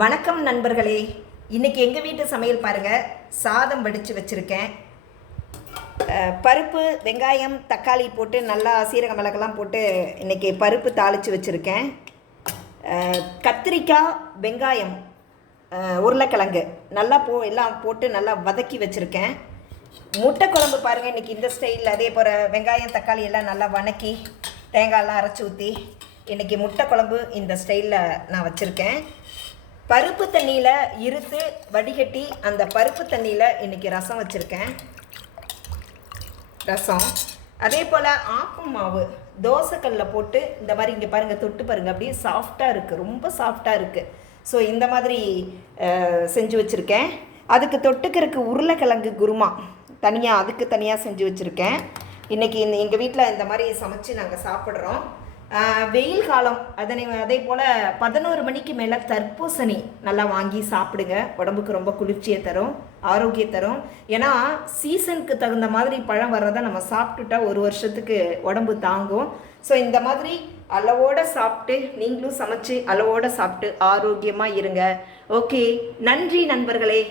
வணக்கம் நண்பர்களே. இன்றைக்கி எங்கள் வீட்டு சமையல் பாருங்கள். சாதம் வடித்து வச்சுருக்கேன். பருப்பு, வெங்காயம், தக்காளி போட்டு நல்லா சீரக மிளகெல்லாம் போட்டு இன்றைக்கி பருப்பு தாளித்து வச்சுருக்கேன். கத்திரிக்காய், வெங்காயம், உருளைக்கிழங்கு நல்லா எல்லாம் போட்டு நல்லா வதக்கி வச்சுருக்கேன். முட்டை குழம்பு பாருங்கள் இன்றைக்கி இந்த ஸ்டைலில். அதே போல் வெங்காயம், தக்காளி எல்லாம் நல்லா வதக்கி தேங்காயெல்லாம் அரைச்சி ஊற்றி இன்றைக்கி முட்டை குழம்பு இந்த ஸ்டைலில் நான் வச்சுருக்கேன். பருப்பு தண்ணியில் இருத்து வடிகட்டி அந்த பருப்பு தண்ணியில் இன்றைக்கி ரசம் வச்சுருக்கேன். ரசம் அதே போல் ஆப்பம் மாவு தோசைக்கல்லில் போட்டு இந்த மாதிரி இங்கே பாருங்கள், தொட்டு பாருங்கள், அப்படியே சாஃப்டாக இருக்குது, ரொம்ப சாஃப்டாக இருக்குது. ஸோ இந்த மாதிரி செஞ்சு வச்சுருக்கேன். அதுக்கு தொட்டுக்கிறதுக்கு உருளைக்கிழங்கு குருமா அதுக்கு தனியாக செஞ்சு வச்சுருக்கேன். இன்றைக்கி எங்கள் வீட்டில் இந்த மாதிரி சமைச்சு நாங்கள் சாப்பிட்றோம். வெயில் காலம், அதே போல் 11 மணிக்கு மேலே தர்பூசணி நல்லா வாங்கி சாப்பிடுங்க. உடம்புக்கு ரொம்ப குளிர்ச்சியை தரும், ஆரோக்கியம் தரும். ஏன்னா சீசனுக்கு தகுந்த மாதிரி பழம் வர்றதை நம்ம சாப்பிட்டுட்டா ஒரு வருஷத்துக்கு உடம்பு தாங்கும். ஸோ இந்த மாதிரி அளவோடு சாப்பிட்டு நீங்களும் சமைச்சு அளவோடு சாப்பிட்டு ஆரோக்கியமாக இருங்க. ஓகே, நன்றி நண்பர்களே.